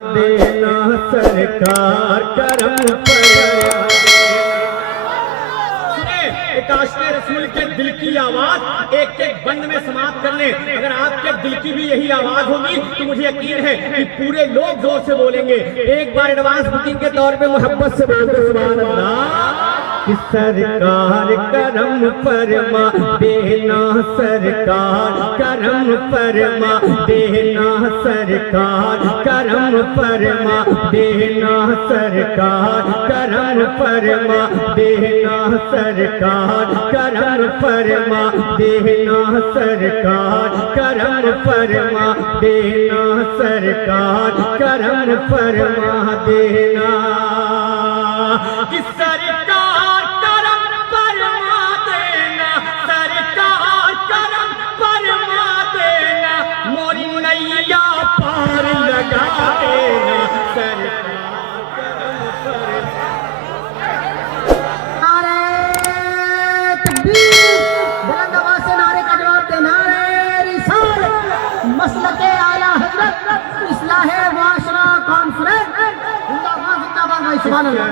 دینا سرکار کرم فرما ایک عاشق رسول کے دل کی آواز ایک ایک بند میں سماعت کر لیں. اگر آپ کے دل کی بھی یہی آواز ہوگی تو مجھے یقین ہے کہ پورے لوگ زور سے بولیں گے. ایک بار ایڈوانس بکنگ کے طور پہ محبت سے بول کر سبحان اللہ. سرکار کرم فرما دینا سرکار کرم فرما دینا سرکار کرم فرما دینا سرکار کرم فرما دینا سرکار کرم فرما دینا سرکار کرم فرما دینا سرکار کرم فرما دینا سرکار کرم فرما دینا سرکار کرم فرما دینا موری نیا پار لگا دینا سرکار مسلک اعلیٰ حضرت اصلاح معاشرہ کانفرنس سبحان اللہ.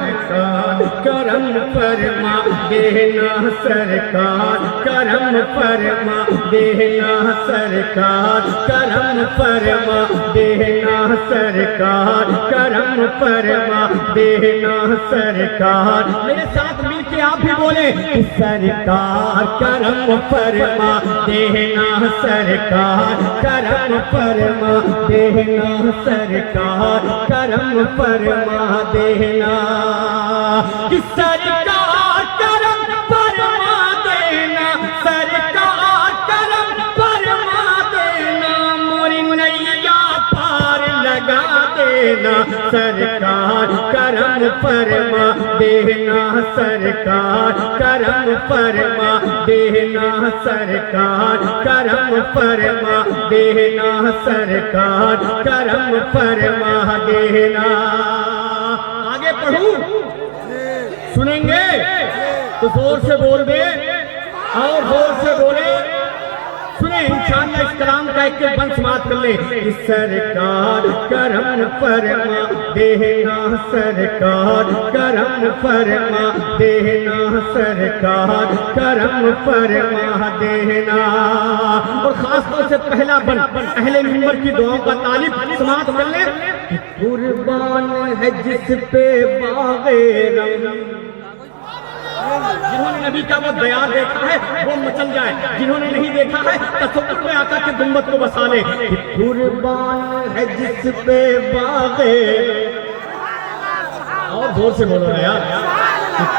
کرم فرما دینا سرکار کرم فرما دینا سرکار کرم فرما دینا سرکار کرم فرما دینا سرکار. میرے ساتھ مل کے آپ بھی بولیں سرکار کرم فرما دینا سرکار کرم فرما دینا سرکار کرم فرما دینا سرکار کرم فرما دینا سرکار کرم فرما دینا موری نیا پار لگا دینا سرکار کرم فرما دینا سرکار کرم فرما دینا سرکار کرم فرما دینا سرکار کرم فرما دینا. آگے پڑھوں سنیں گے تو زور سے بول دے اور زور سے بولے. سنیں انشاءاللہ اس کلام کا ایک بند سماعت کر لیں. سرکار کرم فرما دینا سرکار کرم فرما دینا سرکار کرم فرما دینا. اور خاص طور سے پہلا بند اہل منبر کی دعاؤں کا طالب سماعت کر لیں. قربان ہے جس پہ باغ رنگ. جنہوں نے نبی کا وہ دیار دیکھا ہے وہ مچل جائے, جنہوں نے نہیں دیکھا ہے تصور میں آقا کے گنبد کو بسا لے. قربان ہے جس پہ باغ اور زور سے بولو نا یار.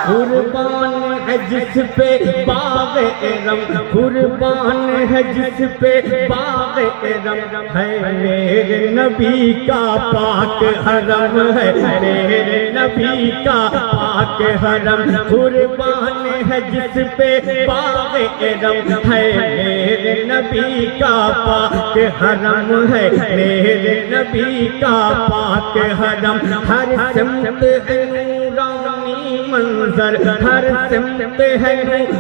قربان ہے جس پہ باغ ارم قربان ہے جس پہ باغ ارم ہے میرے نبی کا پاک حرم ہے میرے نبی کا پاک حرم. قربان ہے جس پہ باغ ارم ہے میرے نبی کا پاک حرم ہے میرے نبی کا پاک حرم. ہر سمت ہے نورانی منظر ہر سمت ہے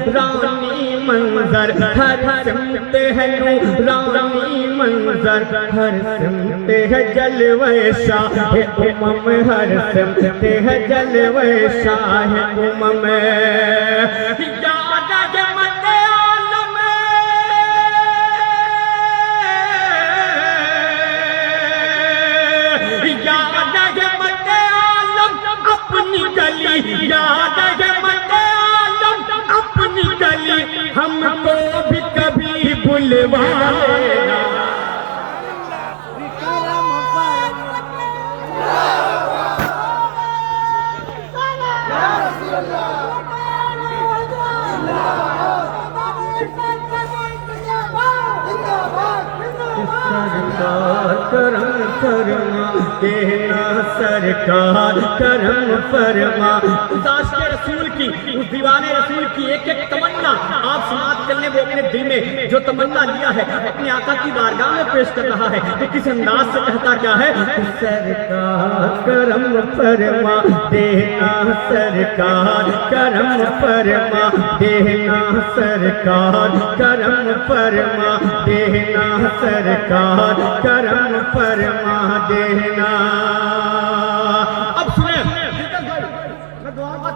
نورانی منظر ہر سمت ہے نورانی منظر ہر سمت ہے جلوہ شاہ امم ہر سمت ہے جلوہ شاہ امم. یاد ہے مت عالم اپنی گلی ہم کو بھی کبھی بلوا لینا. کرم فرما دینا سرکار کرم فرما. اس عاشق رسول کی اس دیوانے رسول کی ایک ایک تمنا آپ سماعت کر لیں. وہ اپنے دل میں جو تمنا لیا ہے اپنے آقا کی بارگاہ میں پیش کر رہا ہے تو کس انداز سے کہتا کیا ہے. سرکار کرم فرما دینا سرکار کرم فرما دینا سرکار کرم فرما دینا سرکار کرم فرما دینا.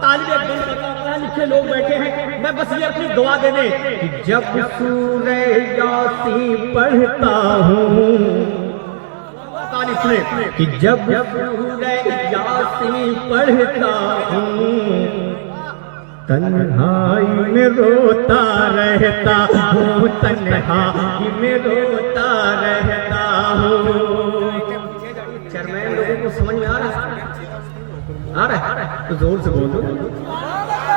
طالب ایک دن پڑھا لکھے لوگ بیٹھے ہیں، میں بس یہ اپنی دعا دے دیں کہ جب سورہ یاسین پڑھتا ہوں، کہ جب سورہ یاسین پڑھتا ہوں تنہائی میں روتا رہتا ہوں، تنہائی میں روتا رہتا ہوں۔ چرمین لوگوں کو سمجھ میں آ رہا ہے تو زور سے بولو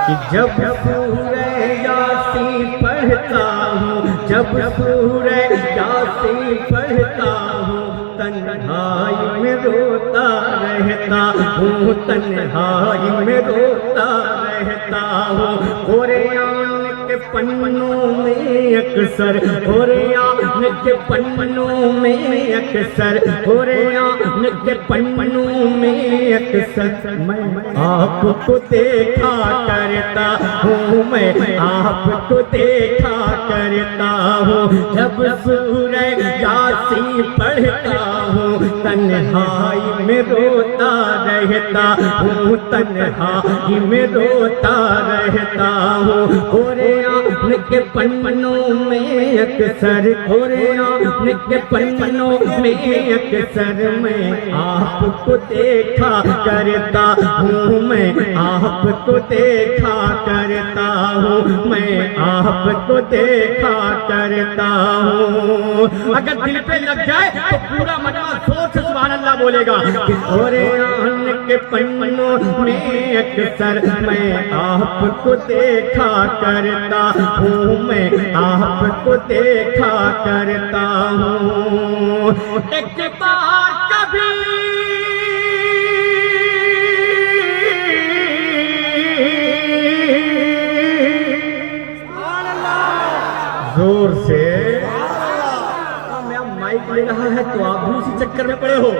کہ جب سورہ یاسین پڑھتا ہوں، جب سورہ یاسین پڑھتا ہوں تنہائی میں روتا رہتا ہوں، تنہائی میں روتا رہتا ہوں۔ قرآن کے پنوں میں اکثر، قرآن کے پنوں میں اکثر، قرآن کے پنوں میں اکثر میں آپ کو دیکھا کرتا ہوں، میں آپ کو دیکھا کرتا ہوں۔ جب سورہ یاسین پڑھتا ہوں تنہائی میں روتا رہتا ہوں، تنہائی میں روتا رہتا ہوں۔ قرآن کے پنوں میں اکثر، قرآن کے پنوں میں اکثر میں آپ کو دیکھا کرتا ہوں، میں آپ کو دیکھا کرتا ہوں، میں آپ کو دیکھا کرتا ہوں۔ اگر دل پہ لگ جائے تو پورا مجمع زور سے سبحان اللہ بولے گا کہ قرآن کے پنوں میں اکثر میں آپ کو دیکھا کرتا ہوں، میں آپ کو دیکھا کرتا ہوں۔ ایک بار کبھی زور سے مائک لے رہا ہے تو آپ بھی اسی چکر میں پڑے ہو،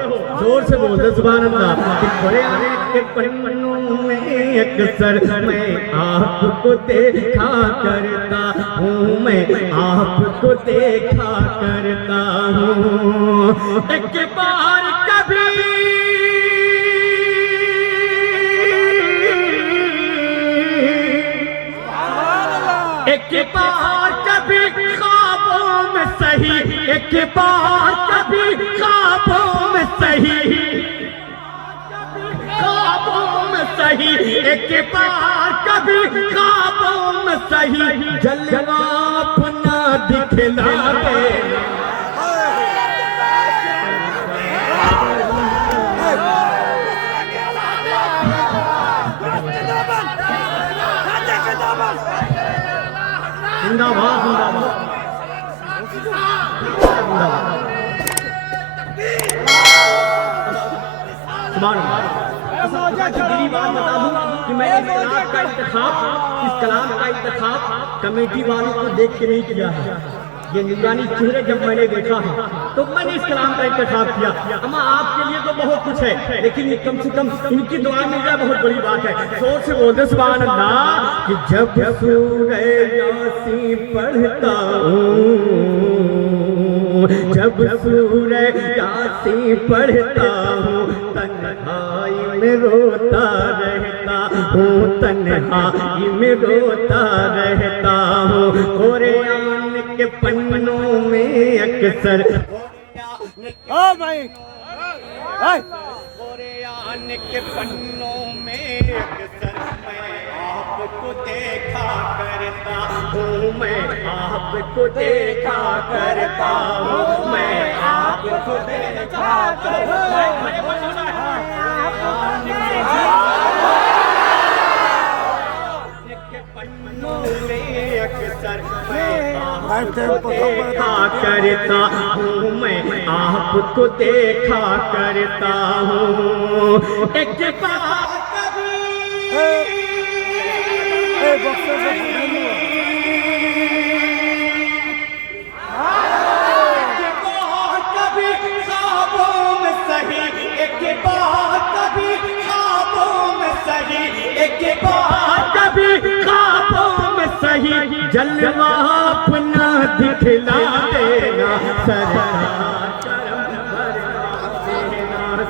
زور سے بول دے سبحان اللہ کہ قرآن کے پنوں میں اکثر میں آپ کو دیکھا کرتا ہوں، میں آپ کو دیکھا کرتا ہوں۔ ایک بار کبھی ایک بار کبھی خوابوں میں سہی، ایک بار کبھی خوابوں میں سہی، خوابوں میں سہی، ایک بار کبھی خوابوں میں سہی جلوہ اپنا دکھلا دے۔ زندہ باد، زندہ باد، سبحان اللہ۔ دلی بات بتا دوں کہ میں اس کلام کا انتخاب، اس کلام کا انتخاب کمیٹی والوں کو دیکھ کے نہیں کیا ہے، یہ نورانی چہرے جب میں نے دیکھا ہے تو میں نے اس کلام کا انتخاب کیا۔ اما آپ کے لیے تو بہت کچھ ہے لیکن کم سے کم ان کی دعا مل جائے بہت بڑی بات ہے۔ زور سے بول دے سبحان اللہ کہ جب سورہ یاسین پڑھتا ہوں، جب سورہ یاسین پڑھتا ہوں تنہائی میں روتا رہتا ہوں، تنہائی میں روتا رہتا ہوں۔ قرآن کے پنوں میں اکثر، قرآن کے پنوں میں اکثر میں آپ کو دیکھا کرتا ہوں، میں آپ کو دیکھا کرتا ہوں، میں آپ کو دیکھا کرتا ہوں۔ کرتا ہوں، میں آپ کو دیکھا کرتا ہوں۔ ایک بار کبھی خوابوں میں سہی، ایک بار کبھی خوابوں میں سہی، ایک بار کبھی خوابوں میں سہی جلوہ اپنا دکھلا دینا سرکار،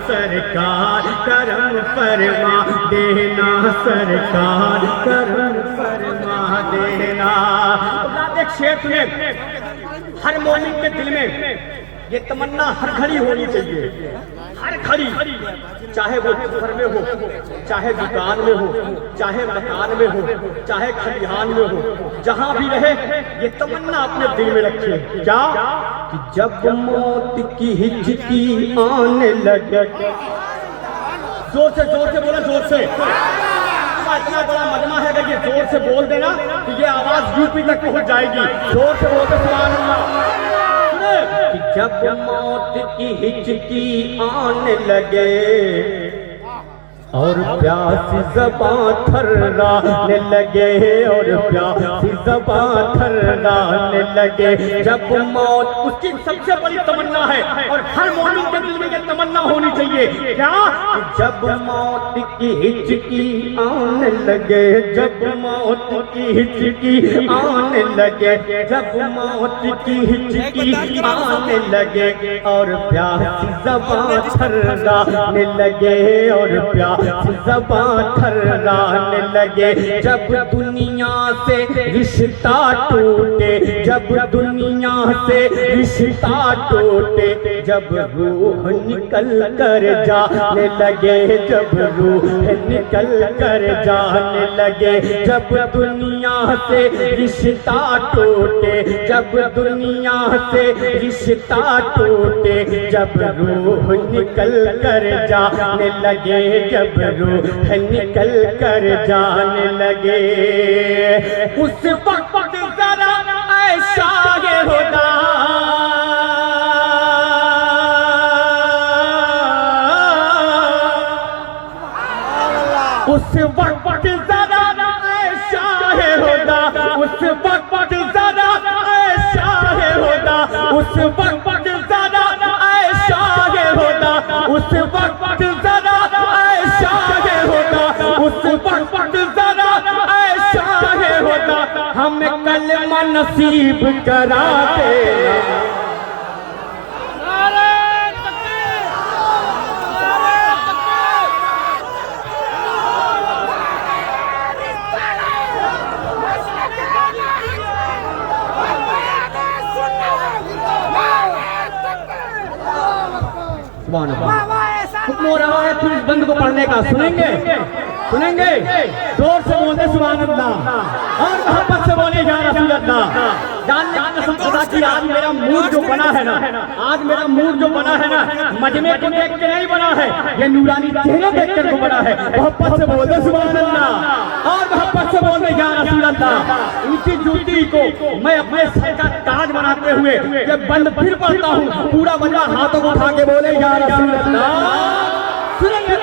سرکار سرکار کرم فرما دینا سرکار کرم فرما دینا ایک شعر سنیں ہر مومن کے دل میں یہ تمنا ہر گھڑی ہونی چاہیے ہر گھڑی چاہے وہ گھر میں ہو چاہے دکان میں ہو چاہے مکان میں ہو چاہے کھلیہان میں ہو جہاں بھی رہے یہ تمنا اپنے دل میں رکھے کیا کہ جب موت کی ہچکی آنے لگے زور سے بولا زور سے اتنا بڑا مجمع ہے اگر یہ زور سے بول دینا تو یہ آواز یو پی تک پہنچ جائے گی زور سے بولتے سبحان اللہ کہ جب موت کی ہچکی آنے لگے اور پیاسی زباں تھرانے لگے اور پیاسی زباں تھرانے لگے جب موت اس کی سب سے بڑی تمنا ہے اور ہر مومن کے دل میں یہ تمنا ہونی چاہیے کیا جب موت کی ہچکی آنے لگے جب موت کی ہچکی آنے لگے جب موت کی ہچکی آنے لگے اور پیاسی زباں تھرانے لگے اور پیاسی زباں تھرانے لگے جب دنیا سے رشتہ ٹوٹے جب دنیا سے رشتہ ٹوٹے جب روح نکل کر جانے لگے جب روح نکل کر جانے لگے جب دنیا سے رشتہ ٹوٹے جب دنیا سے رشتہ ٹوٹے جب روح نکل کر جانے لگے جب روح نکل کر جانے لگے اس وقت ذرا اے شاہ خدا اس وقت ذرا اے شاہ خدا اس وقت ذرا اے شاہ خدا اس وقت ذرا اے شاہ خدا اس وقت ذرا اے شاہ خدا اس وقت ذرا اے شاہ خدا ہمیں کلمہ نصیب کرا دینا حکم ہو رہا ہے پھر اس بند کو پڑھنے کا سنیں گے زور سے بولتے سبحان اللہ اور محبت سے بولے یا رسول اللہ جاننے سمجھا کہ آج میرا موڈ جو بنا ہے نا آج میرا موڈ جو بنا ہے نا مجمع کو دیکھ کے نہیں بنا ہے یہ نورانی چہرے دیکھ کر کو بنا ہے محبت سے بولتے سبحان اللہ اور محبت سے بولتے یا رسول اللہ ان کی جوتی کو میں اپنے سر کا تاج بناتے ہوئے یہ بند پھر پڑھتا ہوں پورا بندہ ہاتھوں کو اٹھا کے بولے یا رسول اللہ سنیں گے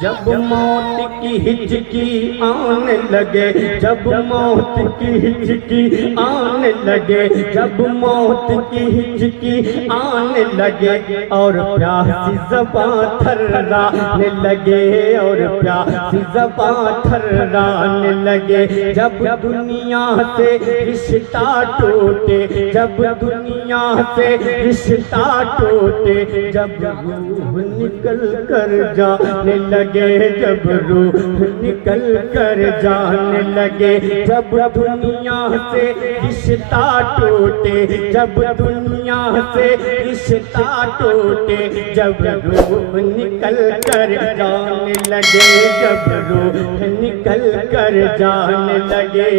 جب موت کی ہچکی آنے لگے جب موت کی ہچکی آنے لگے جب موت کی ہچکی آنے لگے اور پیاسی زباں تھرانے لگے اور پیاسی زباں تھرانے لگے جب دنیا سے رشتہ ٹوٹے جب دنیا سے رشتہ ٹوٹے جب روح نکل کر جانے لگے جب روح نکل کر جانے لگے جب دنیا سے رشتہ ٹوٹے جب دنیا سے رشتہ ٹوٹے جب روح نکل کر جانے لگے جب روح نکل کر جانے لگے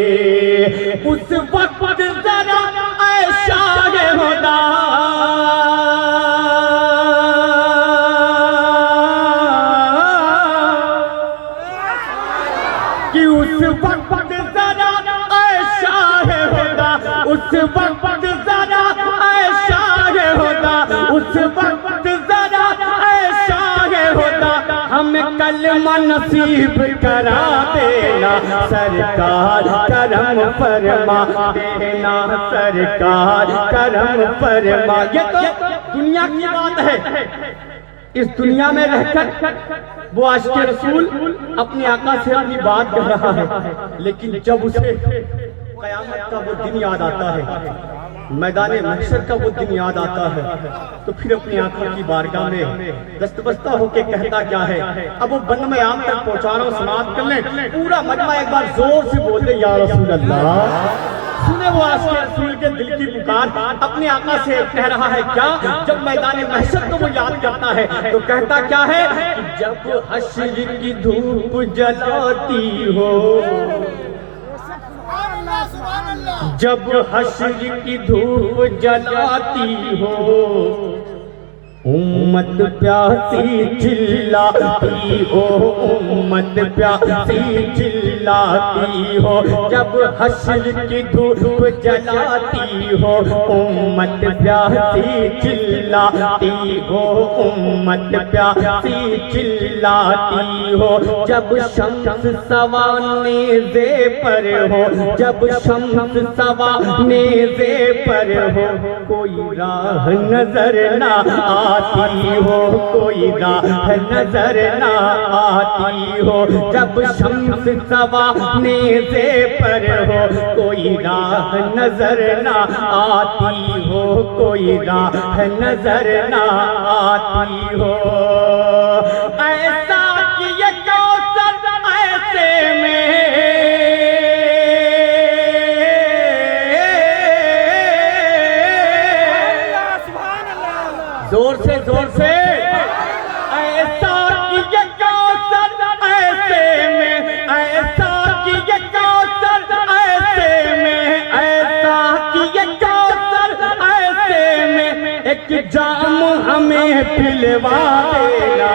اس وقت ذرا اے شاہ خدا اس وقت ذرا اے شاہ خدا اس وقت ذرا اے شاہ خدا اس وقت ذرا اے شاہ خدا ہمیں کلمہ نصیب کرا دینا سرکار کرم فرما دینا سرکار کرم فرما یہ تو دنیا کی بات ہے اس دنیا میں رہ کر وہ عاشق رسول اپنے آقا سے اپنی بات کہہ رہا ہے لیکن جب اسے قیامت کا وہ دن یاد آتا ہے میدان محشر کا وہ دن یاد آتا ہے تو پھر اپنی آنکھوں کی بارگاہ میں دست بستہ ہو کے کہتا کیا ہے؟ اب وہ بند میں عام تک پہنچا رہا ہوں، سماعت کر لیں پورا مجمع ایک بار زور سے بول دے یا رسول اللہ۔ سنے وہ عاشق رسول کے دل کی پکار، اپنے آقا سے کہہ رہا ہے کیا؟ جب میدان محشر کو وہ یاد کرتا ہے تو کہتا کیا ہے؟ جب حشر کی دھوپ جلاتی ہو، جب حشر کی دھوپ جلاتی ہو، امت پیاسی چلاتی ہو، امت پیاسی چلاتی ہو، جب حشر کی دھوپ جلاتی ہو، امت پیاسی چلاتی ہو، امت پیاسی چلاتی ہو، جب شمس سوا نیزے پر ہو، جب شمس سوا نیزے پر ہو، کوئی راہ نظر نہ آتی ہو، کوئی راہ نظر نہ آتی ہو، جب شمس سوا نیزے پر ہو، کوئی راہ نظر نہ آتی ہو، کوئی راہ نظر نہ آتی ہو، ایسا کہ یہ کوثر ایسے میں زور سے ایسا کہ یہ کوثر ایسے میں، ایسا کہ یہ کوثر ایسے میں، ایسا کہ یہ کوثر ایسے میں، ایک جام ہمیں پلوا دینا،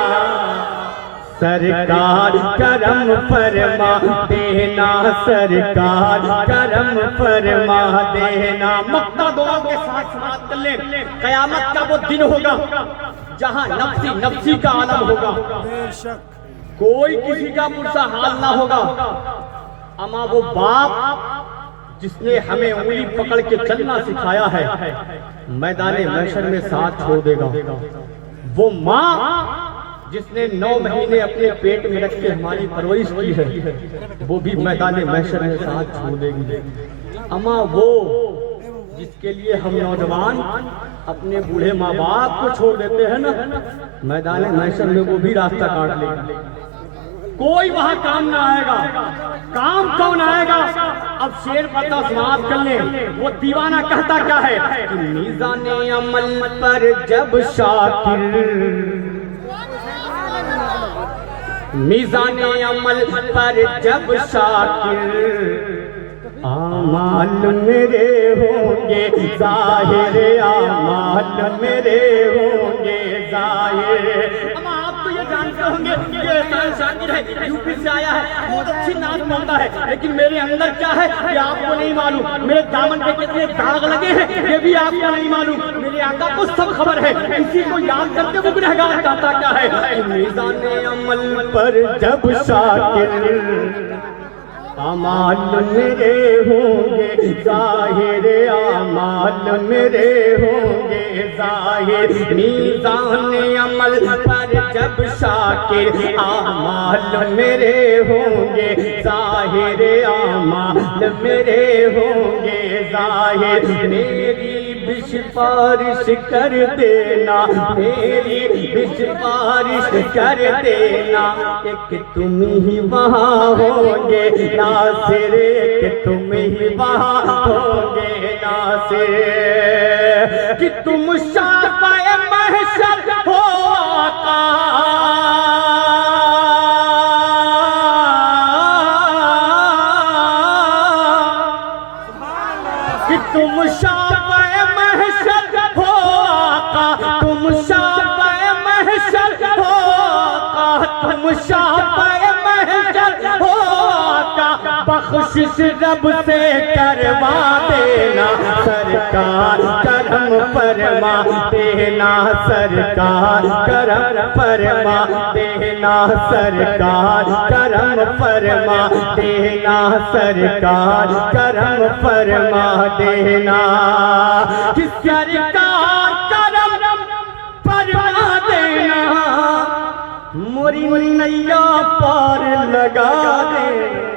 سرکار کرم فرما دینا، سرکار کرم فرما دینا۔ مقطع دعا کے ساتھ سماعت کر لیں، قیامت کا وہ دن ہوگا جہاں نفسی کا عالم ہوگا، کوئی کسی کا پرسا حال نہ ہوگا، اما وہ باپ جس نے ہمیں انگلی پکڑ کے چلنا سکھایا ہے میدان محشر میں ساتھ چھوڑ دے گا، وہ ماں جس نے 9 مہینے اپنے پیٹ میں رکھ کے ہماری پرورش کی ہے وہ بھی میدان محشر میں ساتھ چھوڑ دے گی، اما وہ جس کے لیے ہم نوجوان اپنے بوڑھے ماں باپ کو چھوڑ دیتے ہیں نا، میدان محشر میں وہ بھی راستہ کاٹ لے گا، کوئی وہاں کام نہ آئے گا۔ کام کون آئے گا؟ اب شعر پتہ سماعت کر لیں، وہ دیوانہ کہتا کیا ہے کہ میزان عمل پر جب شاکر، میزان عمل پر جب شاکر، اعمال میرے ہوں گے ظاہر، اعمال میرے ہوں گے ظاہر۔ اما آپ تو یہ جانتے ہوں گے کہ احسان شاکر ہے، یو پی سے آیا ہے، بہت اچھی نعت پڑھتا ہے، لیکن میرے اندر کیا ہے یہ آپ کو نہیں معلوم، میرے دامن پہ کتنے داغ لگے ہیں یہ بھی آپ کو نہیں معلوم، میرے آقا کو سب خبر ہے، اسی کو یاد کرتے وہ گنہگار کہتا کیا ہے؟ میزان عمل پر جب شاکر، اعمال میرے ہوں گے ظاہر، اعمال میرے ہوں گے ظاہر، میزان عمل پر جب شاکر، اعمال میرے ہوں گے ظاہر، اعمال میرے ہوں گے ظاہر، میری بھی سفارش کر دینا، میری بھی سفارش کر دینا، کہ تم ہی وہاں ہوں گے ناصر، کہ تم ہی وہاں ہوں گے ناصر، کہ تم شافع محشر ہو آقا، کہ تم شافع محشر ہو آقا، تم شافع محشر ہو آقا، تم شافع محشر ہو آقا، بخشش رب سے کروا دینا، سرکار کرم فرما دینا، سرکار کرم فرما دینا، سرکار کرم فرما دینا، سرکار کرم فرما دینا، سرکار کرم فرما دینا، موری نیا پار لگا دینا۔